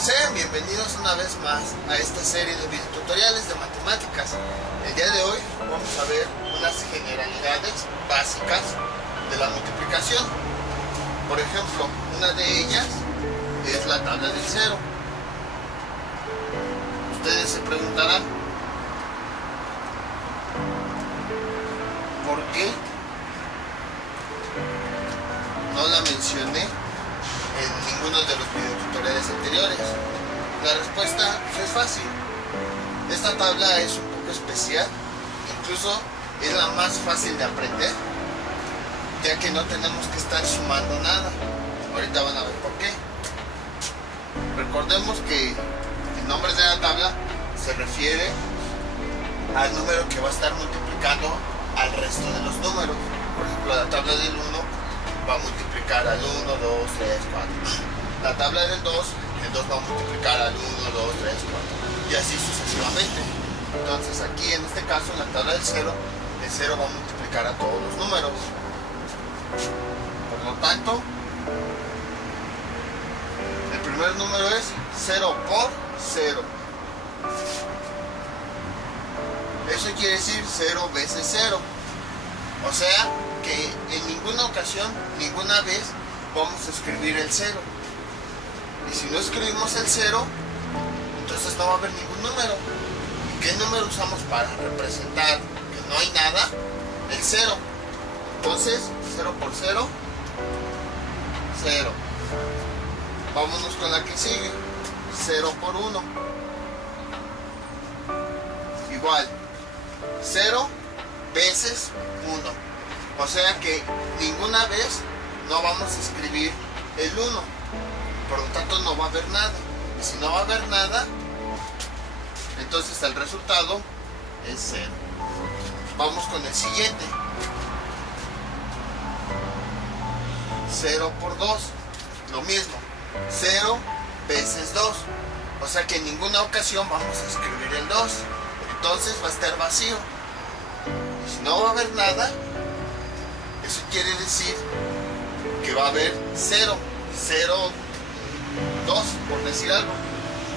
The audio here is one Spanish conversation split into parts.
Sean bienvenidos una vez más a esta serie de videotutoriales de matemáticas. El día de hoy vamos a ver unas generalidades básicas de la multiplicación. Por ejemplo, una de ellas es la tabla del cero. Ustedes se preguntarán, ¿por qué no la mencioné en ninguno de los videotutoriales anteriores? La respuesta es fácil. Esta tabla es un poco especial, incluso es la más fácil de aprender, ya que no tenemos que estar sumando nada. Ahorita van a ver por qué. Recordemos que el nombre de la tabla se refiere al número que va a estar multiplicando al resto de los números. Por ejemplo, la tabla del 1 va a multiplicar al 1, 2, 3, 4. La tabla del 2, el 2 va a multiplicar al 1, 2, 3, 4. Y así sucesivamente. Entonces aquí en este caso, en la tabla del 0, el 0 va a multiplicar a todos los números. Por lo tanto, el primer número es 0 por 0. Eso quiere decir 0 veces 0. O sea que en ninguna ocasión, ninguna vez vamos a escribir el 0. Y si no escribimos el 0, entonces no va a haber ningún número. ¿Y qué número usamos para representar que no hay nada? El 0. Entonces, 0 por 0, 0. Vámonos con la que sigue. 0 por 1. Igual. 0 veces 1. O sea que ninguna vez no vamos a escribir el 1. Por lo tanto no va a haber nada. Y si no va a haber nada, entonces el resultado es 0. Vamos con el siguiente. 0 por 2. Lo mismo. 0 veces 2. O sea que en ninguna ocasión vamos a escribir el 2. Entonces va a estar vacío. Y si no va a haber nada, eso quiere decir que va a haber 0. 0, 2, por decir algo.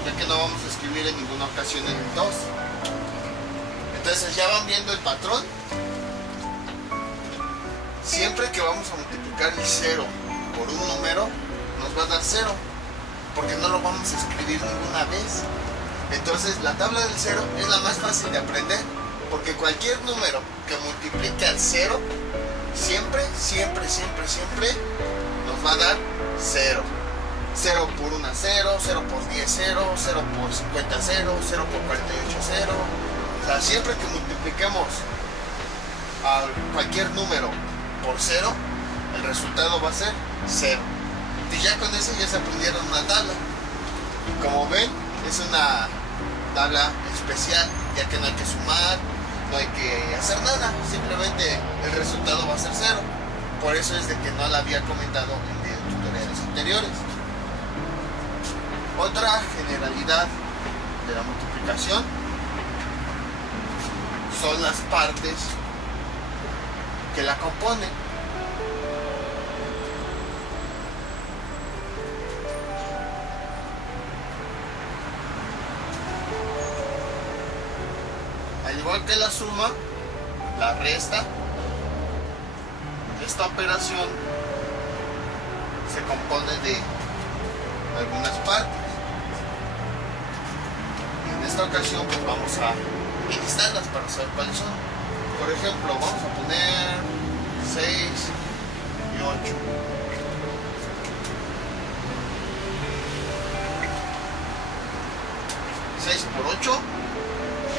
Ya que no vamos a escribir en ninguna ocasión el 2. Entonces ya van viendo el patrón. Siempre que vamos a multiplicar el 0 por un número, nos va a dar 0. Porque no lo vamos a escribir ninguna vez. Entonces la tabla del 0 es la más fácil de aprender, porque cualquier número que multiplique al 0 siempre nos va a dar 0. 0 por 1, 0, 0 por 10, 0, 0 por 50, 0, 0 por 48, 0. O sea, siempre que multipliquemos a cualquier número por 0, el resultado va a ser 0. Y ya con eso ya se aprendieron una tabla. Como ven, es una tabla especial, ya que no hay que sumar, no hay que hacer nada, simplemente el resultado va a ser 0. Por eso es de que no la había comentado en tutoriales anteriores. Otra generalidad de la multiplicación son las partes que la componen. Al igual que la suma, la resta, esta operación se compone de algunas partes. Y en esta ocasión pues vamos a enlistarlas para saber cuáles son. Por ejemplo, vamos a poner 6 y 8. ¿6 por 8?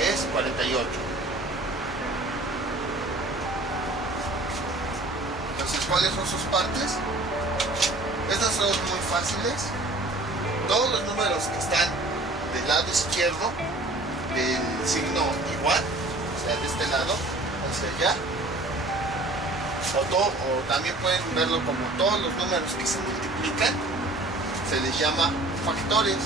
Es 48. Entonces, ¿cuáles son sus partes? Estas son muy fáciles. Todos los números que están del lado izquierdo del signo igual, o sea, de este lado hacia allá, o también pueden verlo como todos los números que se multiplican, se les llama factores.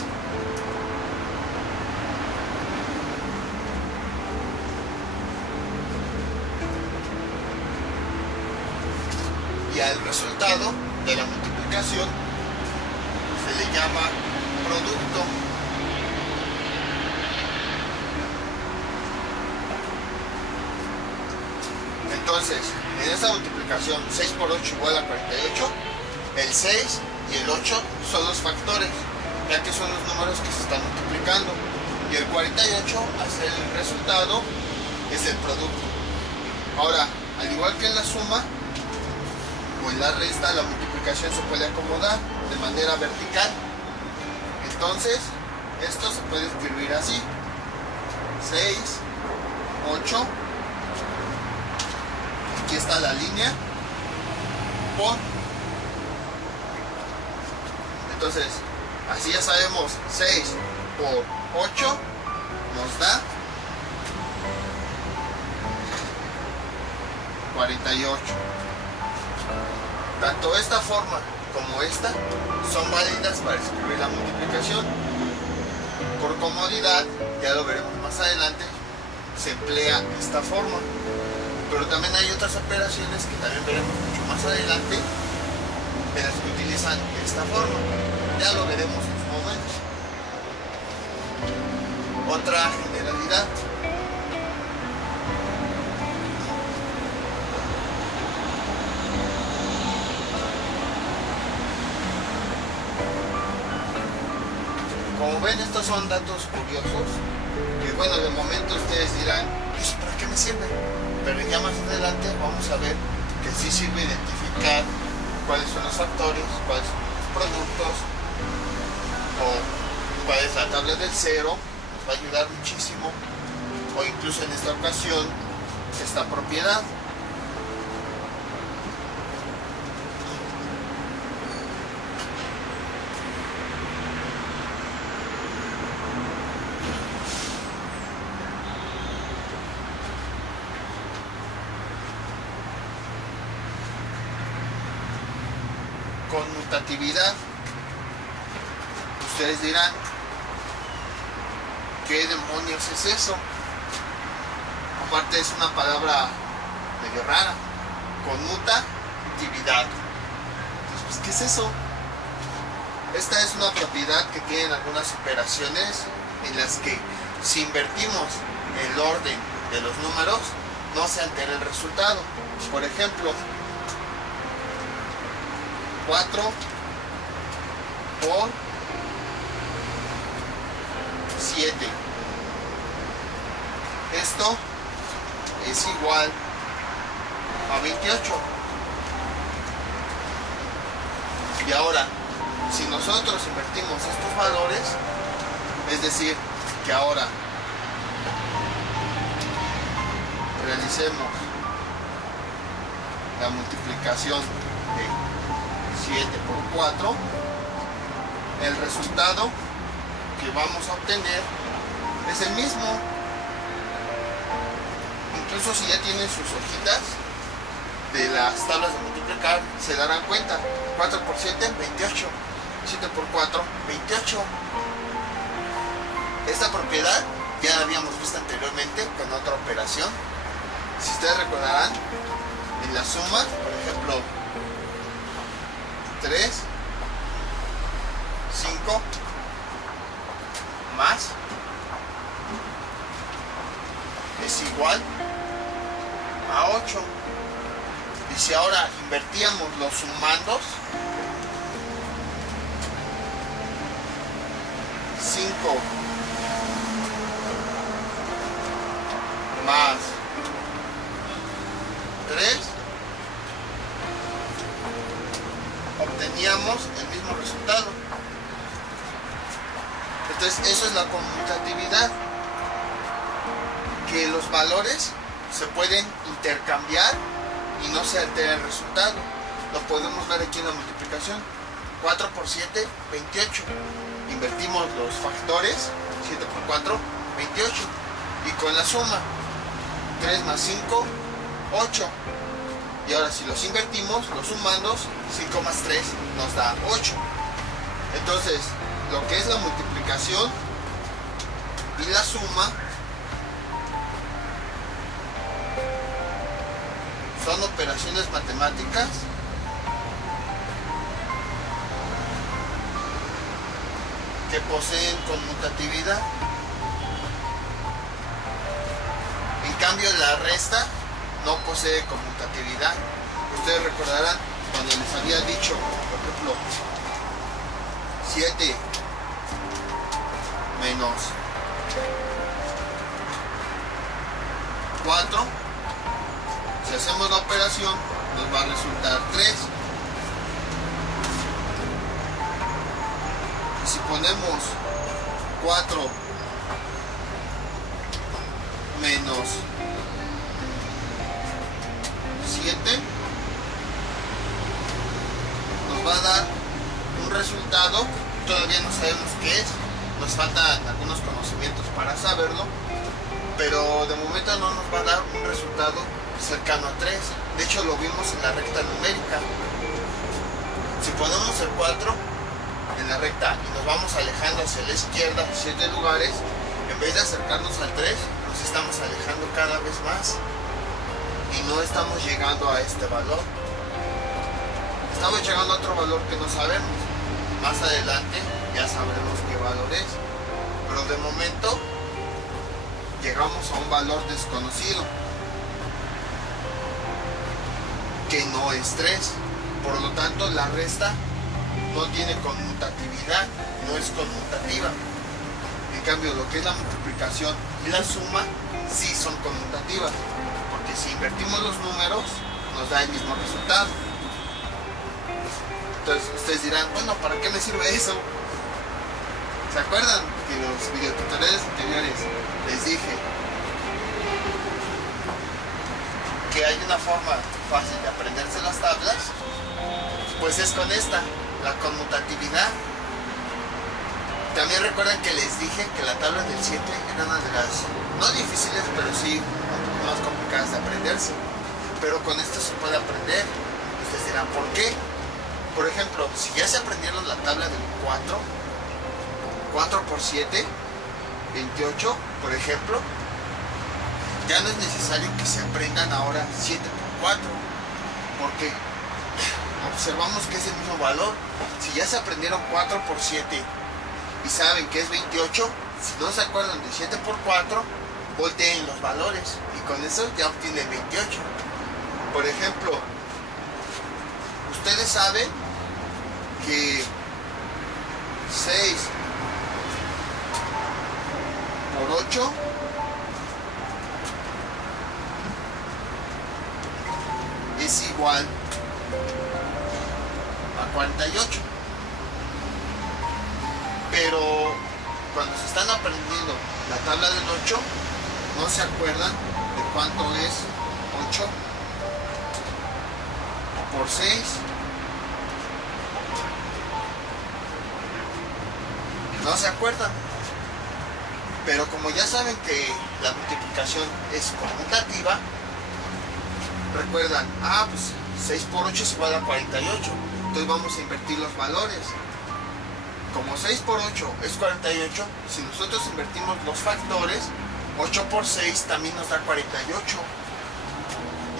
Y al resultado de la multiplicación se le llama producto. Entonces, en esta multiplicación 6 por 8 igual a 48, el 6 y el 8 son los factores, ya que son los números que se están multiplicando, y el 48 hace el resultado, es el producto. Ahora, al igual que en la suma o en la resta, la multiplicación se puede acomodar de manera vertical. Entonces, esto se puede escribir así: 6, 8, aquí está la línea, por. Entonces, así ya sabemos, 6 por 8 nos da 48. Tanto esta forma como esta son válidas para escribir la multiplicación. Por comodidad, ya lo veremos más adelante, se emplea esta forma. Pero también hay otras operaciones que también veremos mucho más adelante, en las que utilizan esta forma. Ya lo veremos en su momento. Otra generalidad: como ven, estos son datos curiosos que, bueno, de momento ustedes dirán, pues, ¿para qué me sirve? Pero ya más adelante vamos a ver que sí sirve identificar cuáles son los factores, cuáles son los productos, o cuál es la tabla del cero. Nos va a ayudar muchísimo, o incluso en esta ocasión esta propiedad. Conmutatividad. Ustedes dirán, ¿qué demonios es eso? Aparte es una palabra medio rara. Conmutatividad. Entonces, pues, ¿qué es eso? Esta es una propiedad que tienen algunas operaciones en las que si invertimos el orden de los números no se altera el resultado. Por ejemplo, 4 por 7. Esto es igual a 28. Y ahora, si nosotros invertimos estos valores, es decir, que ahora realicemos la multiplicación de 7 por 4, el resultado que vamos a obtener es el mismo. Incluso si ya tienen sus hojitas de las tablas de multiplicar, se darán cuenta. 4 por 7, 28. 7 por 4, 28. Esta propiedad ya la habíamos visto anteriormente con otra operación. Si ustedes recordarán, en la suma, por ejemplo, 3, 5 más es igual a 8. Y si ahora invertíamos los sumandos, 5 más 3, obteníamos el mismo resultado. Entonces, eso es la conmutatividad, que los valores se pueden intercambiar y no se altera el resultado. Lo podemos ver aquí en la multiplicación. 4 por 7, 28. Invertimos los factores, 7 por 4, 28. Y con la suma, 3 más 5, 8. Y ahora si los invertimos, los sumandos, 5 más 3 nos da 8. Entonces, lo que es la multiplicación y la suma son operaciones matemáticas que poseen conmutatividad. En cambio la resta no posee conmutatividad. Ustedes recordarán cuando les había dicho, por ejemplo, 7 menos 4, si hacemos la operación nos va a resultar 3. Y si ponemos 4 menos 7, nos va a dar un resultado, todavía no sabemos qué es, nos faltan algunos conocimientos para saberlo, pero de momento no nos va a dar un resultado cercano a 3. De hecho lo vimos en la recta numérica. Si ponemos el 4 en la recta y nos vamos alejando hacia la izquierda 7 lugares, en vez de acercarnos al 3, nos estamos alejando cada vez más y no estamos llegando a este valor. Estamos llegando a otro valor que no sabemos. Más adelante ya sabremos qué valor es, pero de momento llegamos a un valor desconocido que no es 3. Por lo tanto la resta no tiene conmutatividad, no es conmutativa. En cambio lo que es la multiplicación y la suma sí son conmutativas, porque si invertimos los números nos da el mismo resultado. Entonces ustedes dirán, bueno, ¿para qué me sirve eso? ¿Se acuerdan que en los videotutoriales anteriores les dije que hay una forma fácil de aprenderse las tablas? Pues es con esta, la conmutatividad. También recuerdan que les dije que la tabla del 7 era una de las, no difíciles, pero sí un poco más complicadas de aprenderse. Pero con esto se puede aprender. Ustedes dirán, ¿por qué? Por ejemplo, si ya se aprendieron la tabla del 4 por 7, 28, por ejemplo, ya no es necesario que se aprendan ahora 7 por 4, porque observamos que es el mismo valor. Si ya se aprendieron 4 por 7 y saben que es 28, si no se acuerdan de 7 por 4, volteen los valores y con eso ya obtienen 28. Por ejemplo, ustedes saben que 6 por 8 es igual a 48. Pero cuando se están aprendiendo la tabla del 8, no se acuerdan de cuánto es 8 por 6. No se acuerdan. Pero como ya saben que la multiplicación es conmutativa, recuerdan, pues 6 por 8 es igual a 48. Entonces vamos a invertir los valores. Como 6 por 8 es 48, si nosotros invertimos los factores, 8 por 6 también nos da 48.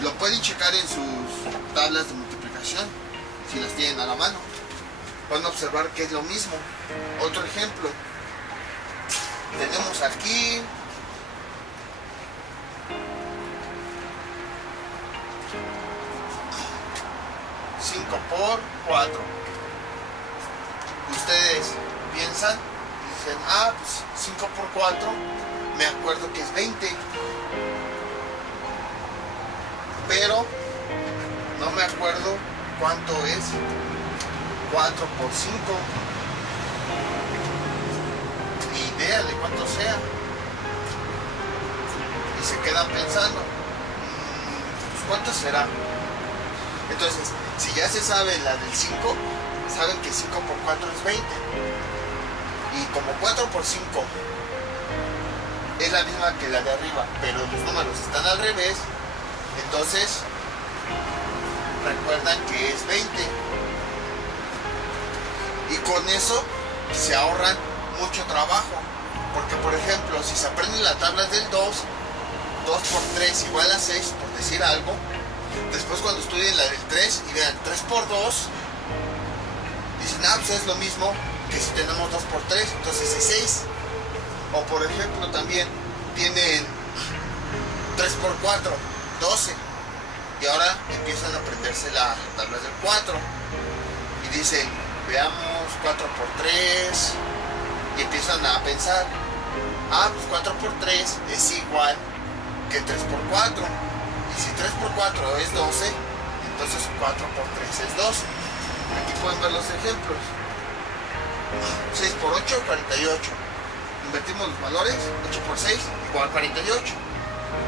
Lo pueden checar en sus tablas de multiplicación, si las tienen a la mano. Van a observar que es lo mismo. Otro ejemplo. Tenemos aquí 5 por 4. Ustedes piensan y dicen, pues 5 por 4, me acuerdo que es 20. Pero no me acuerdo cuánto es 4 por 5. Ni idea de cuánto sea. Y se quedan pensando, pues ¿cuánto será? Entonces, si ya se sabe la del 5, saben que 5 por 4 es 20. Y como 4 por 5 es la misma que la de arriba, pero los números están al revés, entonces recuerdan que es 20. Y con eso se ahorran mucho trabajo. Porque por ejemplo, si se aprenden las tablas del 2 por 3 igual a 6, por decir algo, después cuando estudien la del 3 y vean 3 por 2, dicen, pues es lo mismo, que si tenemos 2 por 3, entonces es 6. O por ejemplo también tienen 3 por 4, 12. Y ahora empiezan a aprenderse la tabla del 4. Y dicen, veamos 4 por 3. Y empiezan a pensar, pues 4 por 3 es igual que 3 por 4. Y si 3 por 4 es 12, entonces 4 por 3 es 12. Aquí pueden ver los ejemplos. 6 por 8, 48. Invertimos los valores. 8 por 6 igual 48.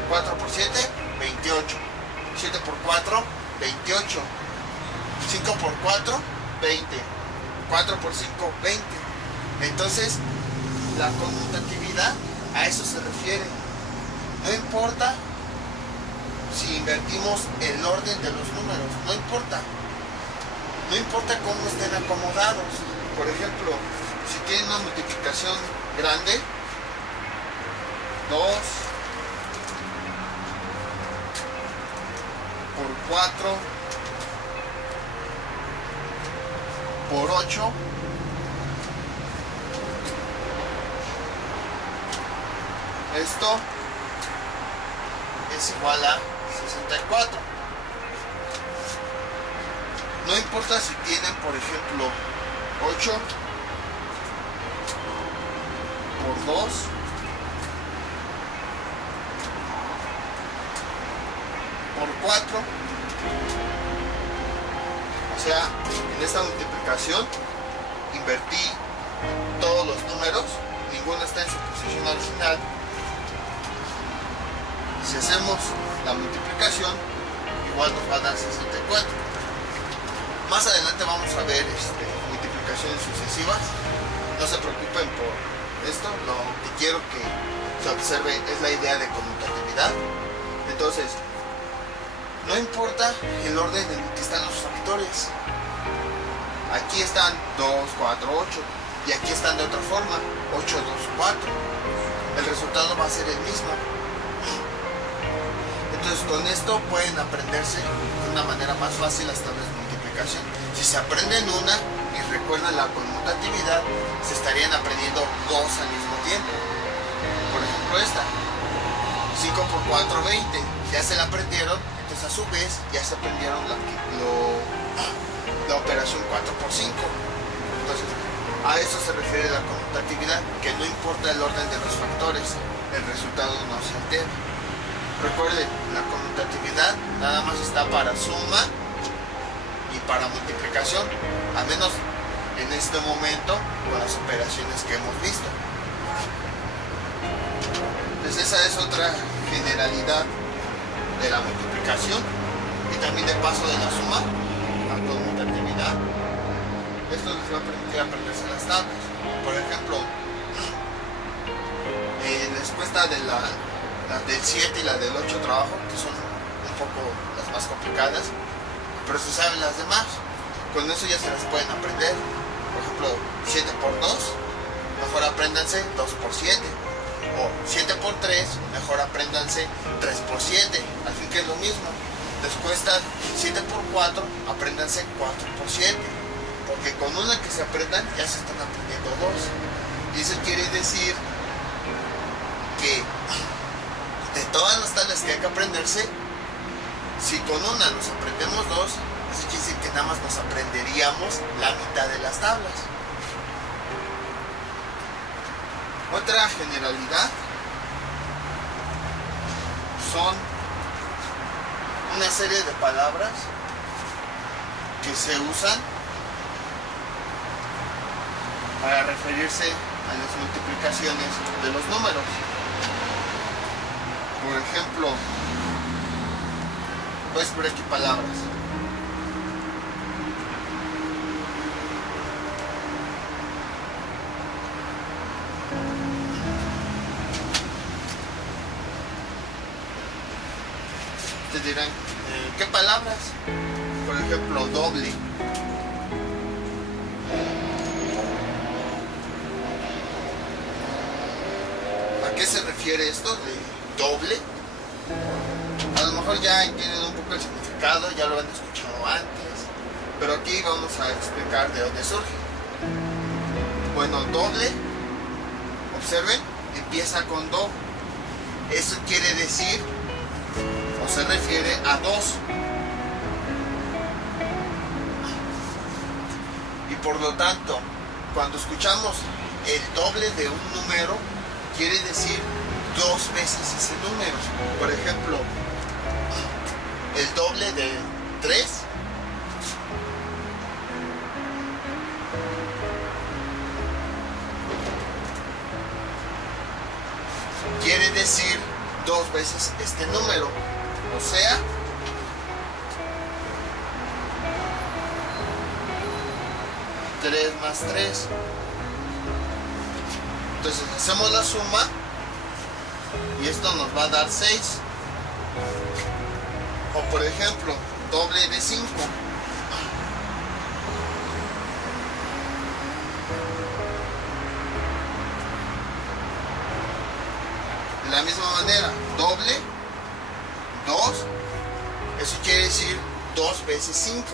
4 por 7, 28. 7 por 4, 28. 5 por 4, 20. 4 por 5, 20. Entonces, la conmutatividad a eso se refiere. No importa si invertimos el orden de los números, no importa. No importa cómo estén acomodados. Por ejemplo, si tienen una multiplicación grande, 2 por 4 por 8 esto es igual a 64. No importa si tienen, por ejemplo, 8 por 2 por 4. O sea, en esta multiplicación invertí todos los números, ninguno está en su posición original. Si hacemos la multiplicación, igual nos va a dar 64. Más adelante vamos a ver multiplicaciones sucesivas. No se preocupen por esto, lo que quiero que se observe es la idea de conmutatividad. Entonces, no importa el orden en el que están los factores. Aquí están 2, 4, 8 y aquí están de otra forma, 8, 2, 4. El resultado va a ser el mismo. Entonces con esto pueden aprenderse de una manera más fácil las tablas de multiplicación. Si se aprenden una y recuerdan la conmutatividad, se estarían aprendiendo dos al mismo tiempo. Por ejemplo esta, 5 por 4, 20. Ya se la aprendieron, entonces a su vez ya se aprendieron la operación 4 por 5. Entonces a eso se refiere la conmutatividad, que no importa el orden de los factores, el resultado no se altera. Recuerden, la conmutatividad nada más está para suma y para multiplicación, al menos en este momento con las operaciones que hemos visto. Entonces esa es otra generalidad de la multiplicación y también de paso de la suma, la conmutatividad. Esto les va a permitir aprenderse las tablas. Por ejemplo, les cuesta de la del 7 y la del 8 trabajo, que son un poco las más complicadas, pero se saben las demás, con eso ya se las pueden aprender. Por ejemplo, 7 por 2, mejor apréndanse 2 por 7, o 7 por 3, mejor apréndanse 3 por 7, al fin que es lo mismo. Les cuesta 7 por 4, apréndanse 4 por 7, porque con una que se aprendan ya se están aprendiendo dos, y eso quiere decir que de todas las tablas que hay que aprenderse, si con una nos aprendemos dos, eso quiere decir que nada más nos aprenderíamos la mitad de las tablas. Otra generalidad son una serie de palabras que se usan para referirse a las multiplicaciones de los números. Por ejemplo, voy a escribir aquí palabras. Ustedes dirán, ¿qué palabras? Por ejemplo, doble. ¿A qué se refiere esto de doble? A lo mejor ya entienden un poco el significado, ya lo han escuchado antes, pero aquí vamos a explicar de dónde surge. Bueno, doble, observen, empieza con do. Eso quiere decir, o se refiere a 2. Y por lo tanto, cuando escuchamos el doble de un número, quiere decir 2 veces ese número. Por ejemplo, el doble de 3 quiere decir 2 veces este número, o sea, tres más 3. Entonces hacemos la suma y esto nos va a dar 6. O por ejemplo, doble de 5. De la misma manera, doble, 2, eso quiere decir 2 veces 5.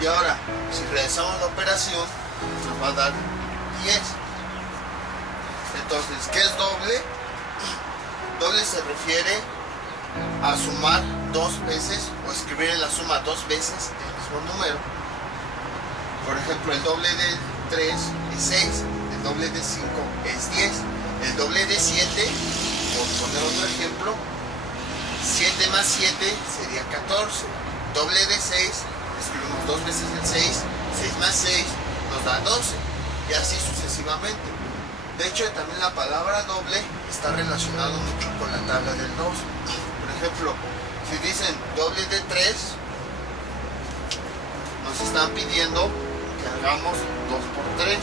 Y ahora, si realizamos la operación, nos va a dar 10. Entonces, ¿qué es doble? Doble se refiere a sumar 2 veces o escribir en la suma 2 veces el mismo número. Por ejemplo, el doble de 3 es 6, el doble de 5 es 10, el doble de 7, por poner otro ejemplo, 7 más 7 sería 14, doble de 6, escribimos 2 veces el 6, 6 más 6 nos da 12, y así sucesivamente. De hecho, también la palabra doble está relacionado mucho con la tabla del 2. Por ejemplo, si dicen doble de 3, nos están pidiendo que hagamos 2 por 3.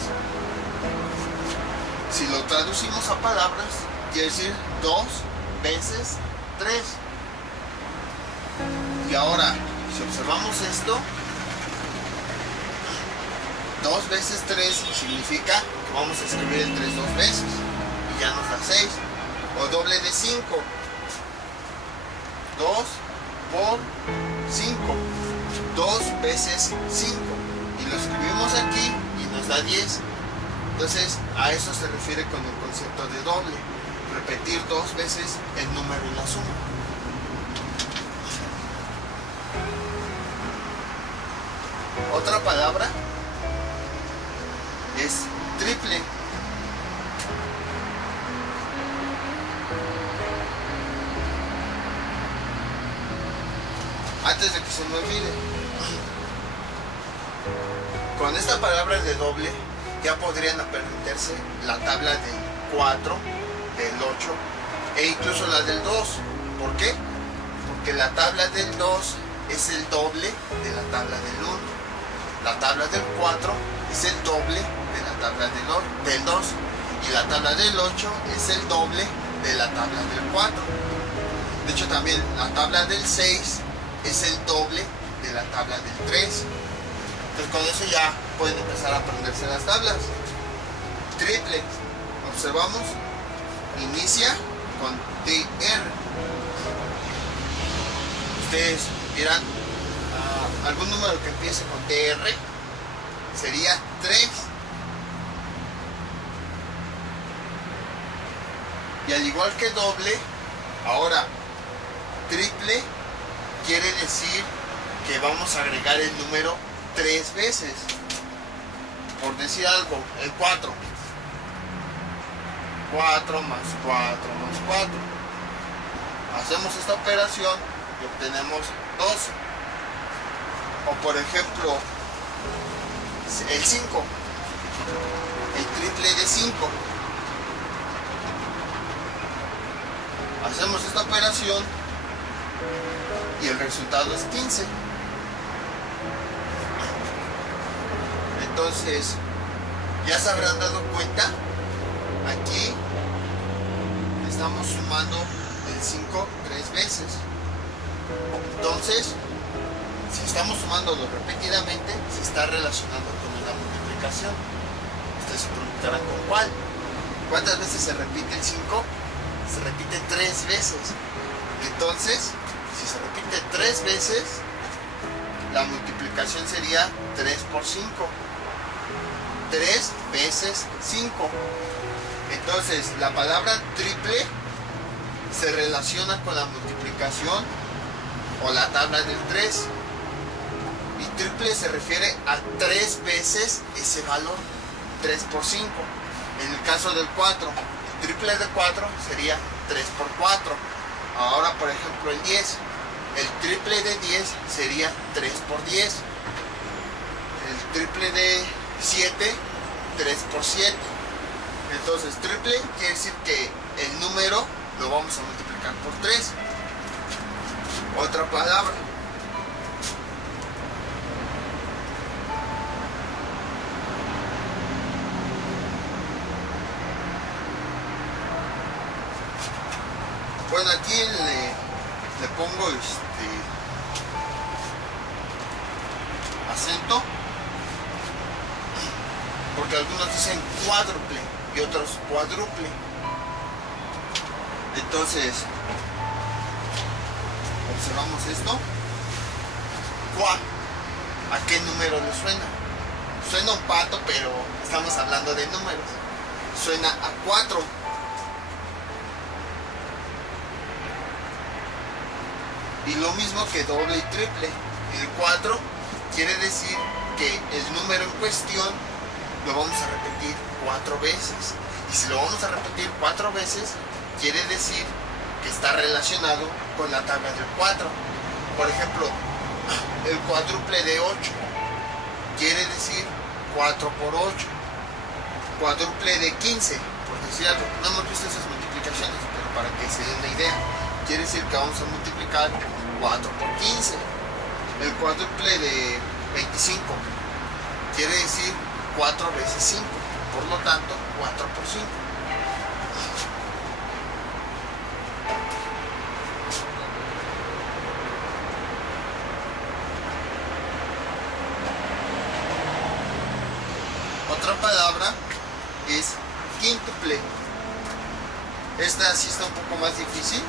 Si lo traducimos a palabras, quiere decir 2 veces 3. Y ahora, si observamos esto, 2 veces 3 significa que vamos a escribir el 3 2 veces y ya nos da 6. O doble de 5, 2 por 5, 2 veces 5, y lo escribimos aquí y nos da 10. Entonces a eso se refiere con el concepto de doble, repetir 2 veces el número y la suma. Otra palabra es triple. Antes de que se me olvide, con esta palabra de doble ya podrían aprenderse la tabla del 4, del 8 e incluso la del 2. ¿Por qué? Porque la tabla del 2 es el doble de la tabla del 1. La tabla del 4 es el doble de la tabla del 2. Y la tabla del 8 es el doble de la tabla del 4. De hecho, también la tabla del 6 es el doble de la tabla del 3. Entonces con eso ya pueden empezar a aprenderse las tablas. Triple, observamos, inicia con TR. Ustedes dirán, algún número que empiece con TR sería 3. Y al igual que doble, ahora triple quiere decir que vamos a agregar el número 3 veces. Por decir algo, el 4. 4 más 4 más 4. Hacemos esta operación y obtenemos 12. O por ejemplo, el 5. El triple de 5. Hacemos esta operación y el resultado es 15. Entonces, ya se habrán dado cuenta, aquí estamos sumando el 5 3 veces. Entonces, si estamos sumándolo repetidamente, se está relacionando con una multiplicación. Ustedes se preguntarán con cuál. ¿Cuántas veces se repite el 5? Se repite 3 veces. Entonces, Si se repite 3 veces, la multiplicación sería 3 por 5. 3 veces 5. Entonces, la palabra triple se relaciona con la multiplicación o la tabla del 3. Y triple se refiere a 3 veces ese valor, 3 por 5. En el caso del 4, el triple de 4 sería 3 por 4. Ahora, por ejemplo, el 10. El triple de 10 sería 3 por 10. El triple de 7, 3 por 7. Entonces, triple quiere decir que el número lo vamos a multiplicar por 3. Otra palabra. Bueno, aquí le pongo acento, porque algunos dicen cuádruple y otros cuádruple. Entonces, observamos esto. ¿Cuá? ¿A qué número le suena? Suena un pato, pero estamos hablando de números. Suena a 4. Y lo mismo que doble y triple. El 4 quiere decir que el número en cuestión lo vamos a repetir 4 veces. Y si lo vamos a repetir 4 veces, quiere decir que está relacionado con la tabla del 4. Por ejemplo, el cuádruple de 8 quiere decir 4 por 8. Cuádruple de 15, por decir algo. No hemos visto esas multiplicaciones, pero para que se den una idea, quiere decir que vamos a multiplicar 4 por 15. El cuádruple de 25 quiere decir 4 veces 5. Por lo tanto, 4 por 5. Otra palabra es quíntuple. Esta sí está un poco más difícil,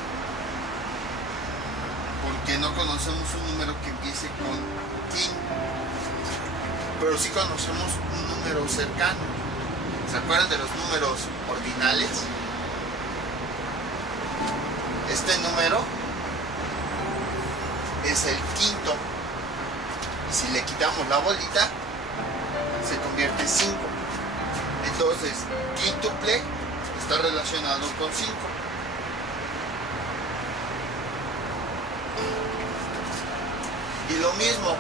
porque no conocemos un número que empiece con quin, pero sí conocemos un número cercano. ¿Se acuerdan de los números ordinales? Este número es el quinto. Y si le quitamos la bolita, se convierte en 5. Entonces, quíntuple está relacionado con 5. Y lo mismo,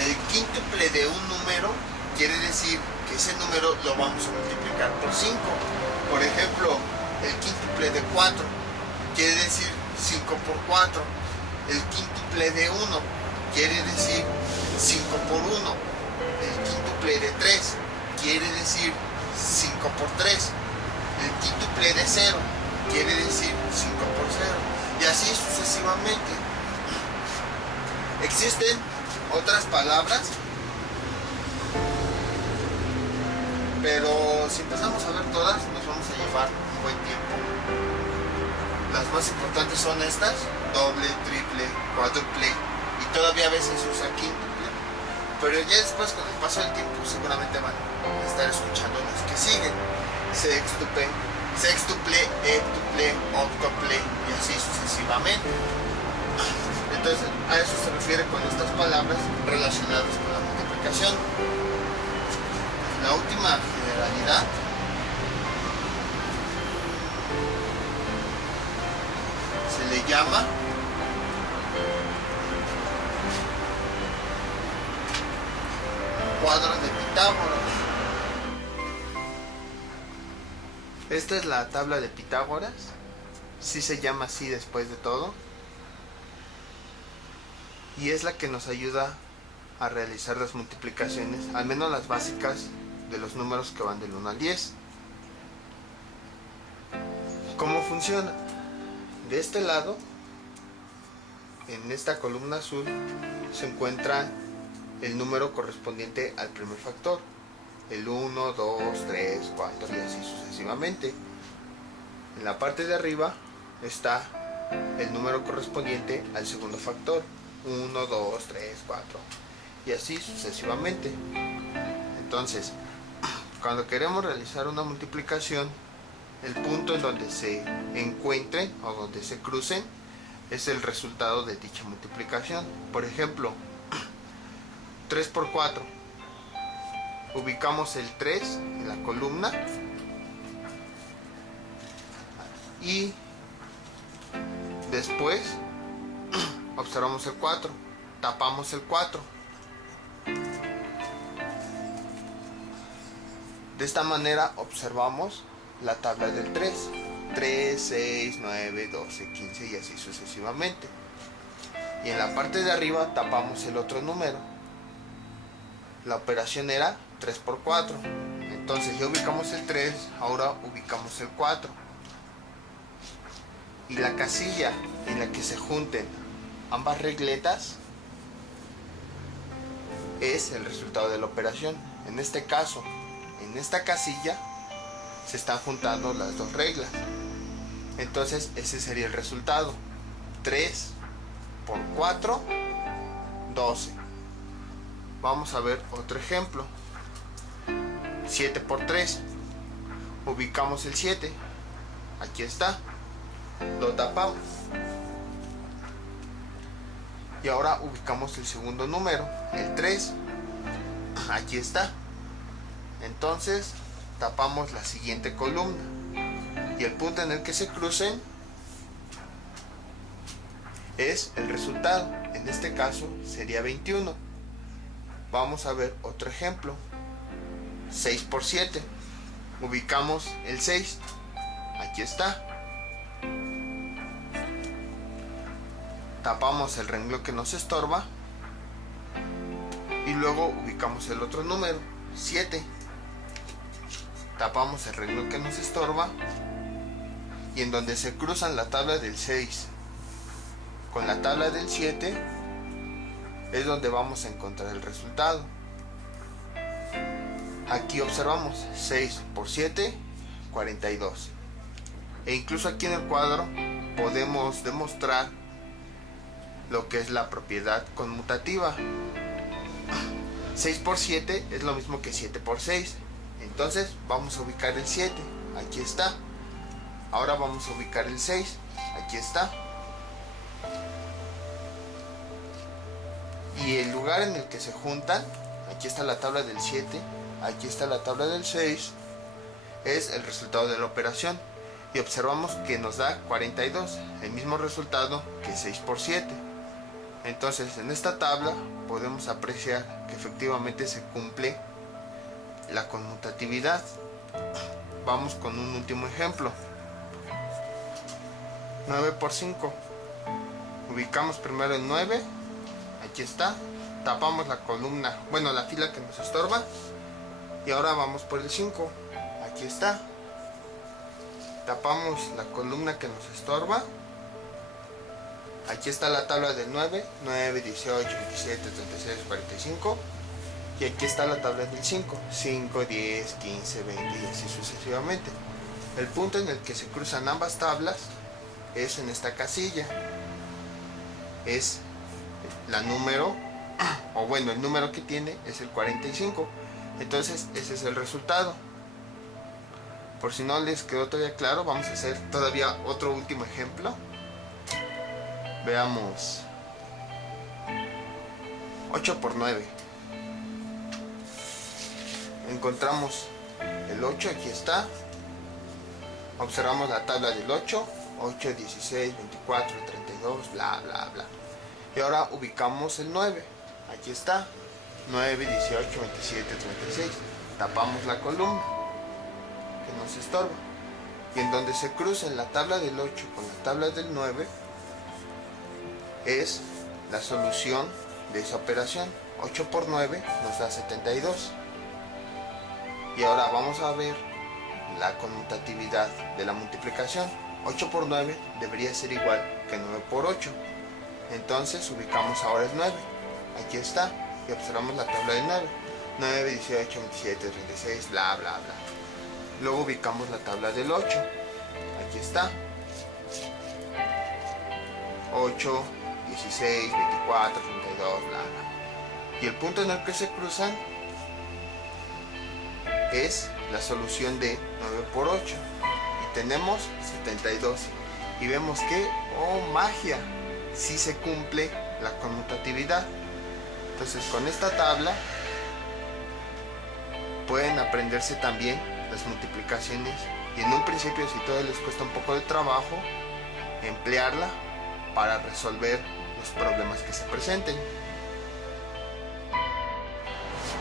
el quíntuple de un número quiere decir que ese número lo vamos a multiplicar por 5. Por ejemplo, el quíntuple de 4 quiere decir 5 por 4. El quíntuple de 1 quiere decir 5 por 1. El quíntuple de 3 quiere decir 5 por 3. El quíntuple de 0 quiere decir 5 por 0. Y así sucesivamente. Existen otras palabras, pero si empezamos a ver todas, nos vamos a llevar un buen tiempo. Las más importantes son estas: doble, triple, cuádruple, y todavía a veces se usa quíntuple. Pero ya después, con el paso del tiempo, seguramente van a estar escuchando los que siguen: sextuple, heptuple, octuple, y así sucesivamente. Entonces, a eso se refiere con estas palabras relacionadas con la multiplicación. La última generalidad se le llama cuadro de Pitágoras. Esta es la tabla de Pitágoras. Sí se llama así después de todo. Y es la que nos ayuda a realizar las multiplicaciones, al menos las básicas, de los números que van del 1 al 10. ¿Cómo funciona? De este lado, en esta columna azul, se encuentra el número correspondiente al primer factor: el 1, 2, 3, 4 y así sucesivamente. En la parte de arriba está el número correspondiente al segundo factor. 1, 2, 3, 4 y así sucesivamente. Entonces, cuando queremos realizar una multiplicación, el punto en donde se encuentren o donde se crucen es el resultado de dicha multiplicación. Por ejemplo, 3 por 4. Ubicamos el 3 en la columna y después observamos el 4, tapamos el 4. De esta manera observamos la tabla del 3. 3, 6, 9, 12, 15 y así sucesivamente. Y en la parte de arriba tapamos el otro número. La operación era 3 por 4. Entonces ya ubicamos el 3, ahora ubicamos el 4. Y la casilla en la que se junten ambas regletas es el resultado de la operación. En este caso, en esta casilla se están juntando las dos reglas. Entonces ese sería el resultado. 3 por 4, 12. Vamos a ver otro ejemplo. 7 por 3. Ubicamos el 7. Aquí está. Lo tapamos. Y ahora ubicamos el segundo número, el 3. Aquí está. Entonces tapamos la siguiente columna. Y el punto en el que se crucen es el resultado. En este caso sería 21. Vamos a ver otro ejemplo. 6 por 7. Ubicamos el 6. Aquí está. Tapamos el renglón que nos estorba. Y luego ubicamos el otro número, 7. Tapamos el renglón que nos estorba. Y en donde se cruzan la tabla del 6 con la tabla del 7 es donde vamos a encontrar el resultado. Aquí observamos 6 por 7, 42. E incluso aquí en el cuadro podemos demostrar lo que es la propiedad conmutativa. 6 por 7 es lo mismo que 7 por 6. Entonces vamos a ubicar el 7. Aquí está. Ahora vamos a ubicar el 6. Aquí está. Y el lugar en el que se juntan, aquí está la tabla del 7, aquí está la tabla del 6, es el resultado de la operación. Y observamos que nos da 42, el mismo resultado que 6 por 7. Entonces en esta tabla podemos apreciar que efectivamente se cumple la conmutatividad. Vamos con un último ejemplo. 9 por 5. Ubicamos primero el 9. Aquí está. Tapamos la columna, bueno, la fila que nos estorba. Y ahora vamos por el 5. Aquí está. Tapamos la columna que nos estorba. Aquí está la tabla del 9. 9, 18, 27, 36, 45. Y aquí está la tabla del 5. 5, 10, 15, 20 y así sucesivamente. El punto en el que se cruzan ambas tablas es en esta casilla. Es la número, o bueno, el número que tiene es el 45. Entonces ese es el resultado. Por si no les quedó todavía claro, vamos a hacer todavía otro último ejemplo. Veamos. 8 por 9. Encontramos el 8, aquí está. Observamos la tabla del 8. 8, 16, 24, 32, bla, bla, bla. Y ahora ubicamos el 9. Aquí está. 9, 18, 27, 36. Tapamos la columna que nos estorba. Y en donde se crucen la tabla del 8 con la tabla del 9 es la solución de esa operación. 8 por 9 nos da 72. Y ahora vamos a ver la conmutatividad de la multiplicación. 8 por 9 debería ser igual que 9 por 8. Entonces ubicamos ahora el 9. Aquí está. Y observamos la tabla del 9. 9, 18, 27, 36, bla, bla, bla. Luego ubicamos la tabla del 8. Aquí está. 8, 16, 24, 32, bla, bla. Y el punto en el que se cruzan es la solución de 9 por 8. Y tenemos 72. Y vemos que, oh magia, sí se cumple la conmutatividad. Entonces con esta tabla pueden aprenderse también las multiplicaciones. Y en un principio, si todavía les cuesta un poco de trabajo, emplearla para resolver los problemas que se presenten.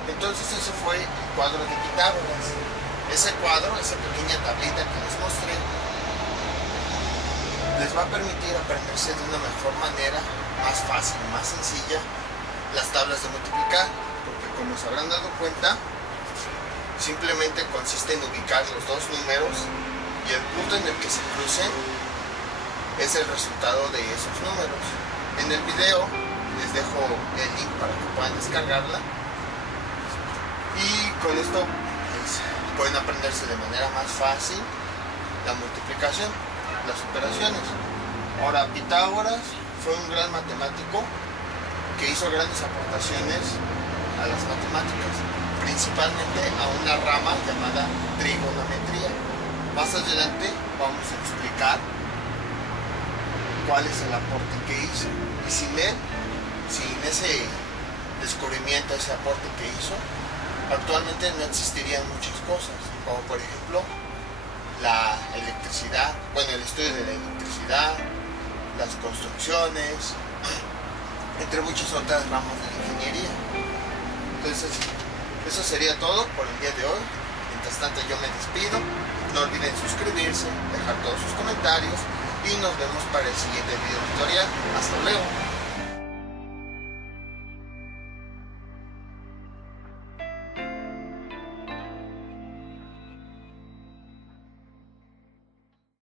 Entonces ese fue el cuadro de Pitágoras. Ese cuadro, esa pequeña tablita que les mostré, les va a permitir aprenderse de una mejor manera, más fácil, más sencilla, las tablas de multiplicar, porque como se habrán dado cuenta, simplemente consiste en ubicar los dos números y el punto en el que se crucen es el resultado de esos números. En el video les dejo el link para que puedan descargarla y con esto pues, pueden aprenderse de manera más fácil la multiplicación, las operaciones. Ahora, Pitágoras fue un gran matemático que hizo grandes aportaciones a las matemáticas, principalmente a una rama llamada trigonometría. Más adelante vamos a explicar cuál es el aporte que hizo, y sin él, sin ese descubrimiento, ese aporte que hizo, actualmente no existirían muchas cosas, como por ejemplo la electricidad, bueno, el estudio de la electricidad, las construcciones, entre muchas otras ramas de la ingeniería. Entonces, eso sería todo por el día de hoy. Mientras tanto, yo me despido. No olviden suscribirse, dejar todos sus comentarios y nos vemos para el siguiente video tutorial. Hasta luego.